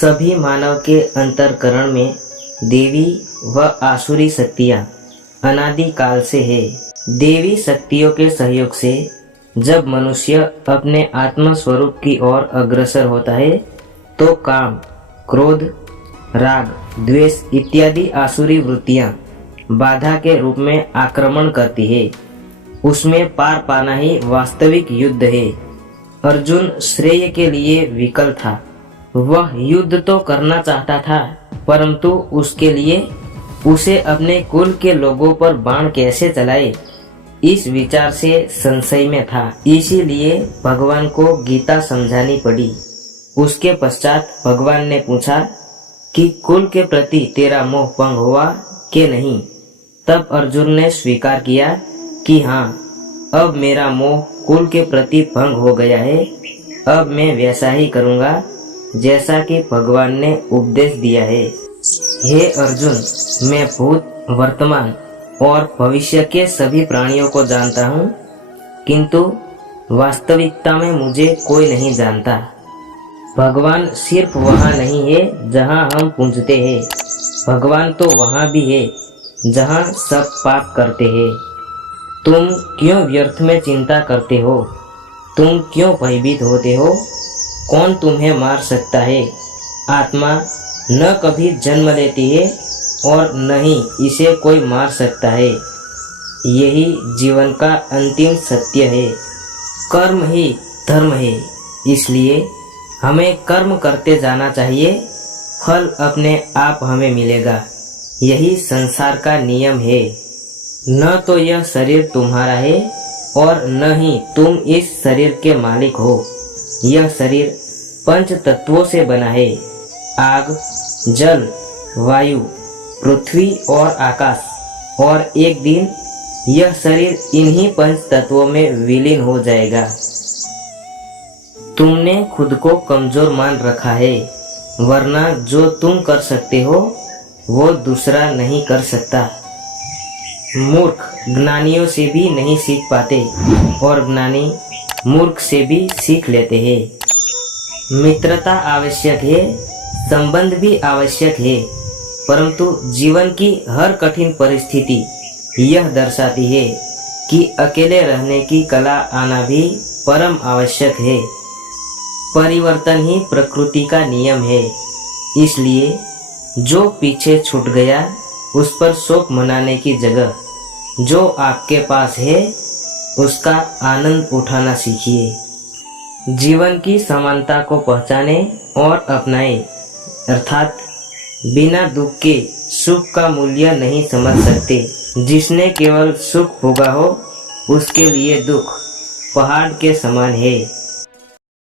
सभी मानव के अंतःकरण में देवी व आसुरी शक्तियाँ अनादि काल से है। देवी शक्तियों के सहयोग से जब मनुष्य अपने आत्म स्वरूप की ओर अग्रसर होता है तो काम, क्रोध, राग, द्वेष इत्यादि आसुरी वृत्तियाँ बाधा के रूप में आक्रमण करती है। उसमें पार पाना ही वास्तविक युद्ध है। अर्जुन श्रेय के लिए विकल था। वह युद्ध तो करना चाहता था, परंतु उसके लिए उसे अपने कुल के लोगों पर बाण कैसे चलाए, इस विचार से संशय में था। इसीलिए भगवान को गीता समझानी पड़ी। उसके पश्चात भगवान ने पूछा कि कुल के प्रति तेरा मोह भंग हुआ कि नहीं। तब अर्जुन ने स्वीकार किया कि हाँ, अब मेरा मोह कुल के प्रति भंग हो गया है। अब मैं वैसा ही करूँगा जैसा कि भगवान ने उपदेश दिया है। हे अर्जुन, मैं भूत, वर्तमान और भविष्य के सभी प्राणियों को जानता हूँ, किंतु वास्तविकता में मुझे कोई नहीं जानता। भगवान सिर्फ वहाँ नहीं है जहाँ हम पूजते हैं, भगवान तो वहाँ भी है जहाँ सब पाप करते हैं। तुम क्यों व्यर्थ में चिंता करते हो? तुम क्यों भयभीत होते हो? कौन तुम्हें मार सकता है? आत्मा न कभी जन्म लेती है और न ही इसे कोई मार सकता है। यही जीवन का अंतिम सत्य है। कर्म ही धर्म है, इसलिए हमें कर्म करते जाना चाहिए। फल अपने आप हमें मिलेगा। यही संसार का नियम है। न तो यह शरीर तुम्हारा है और न ही तुम इस शरीर के मालिक हो। यह शरीर पंच तत्वों से बना है, आग, जल, वायु, पृथ्वी और आकाश। और एक दिन यह शरीर इन्हीं पंच तत्वों में विलीन हो जाएगा। तुमने खुद को कमजोर मान रखा है, वरना जो तुम कर सकते हो वो दूसरा नहीं कर सकता। मूर्ख ज्ञानियों से भी नहीं सीख पाते और ज्ञानी मूर्ख से भी सीख लेते हैं। मित्रता आवश्यक है, संबंध भी आवश्यक है, परंतु जीवन की हर कठिन परिस्थिति यह दर्शाती है कि अकेले रहने की कला आना भी परम आवश्यक है। परिवर्तन ही प्रकृति का नियम है। इसलिए जो पीछे छूट गया उस पर शोक मनाने की जगह जो आपके पास है उसका आनंद उठाना सीखिए। जीवन की समानता को पहचाने और अपनाए, अर्थात बिना दुख के सुख का मूल्य नहीं समझ सकते। जिसने केवल सुख भोगा हो उसके लिए दुख पहाड़ के समान है।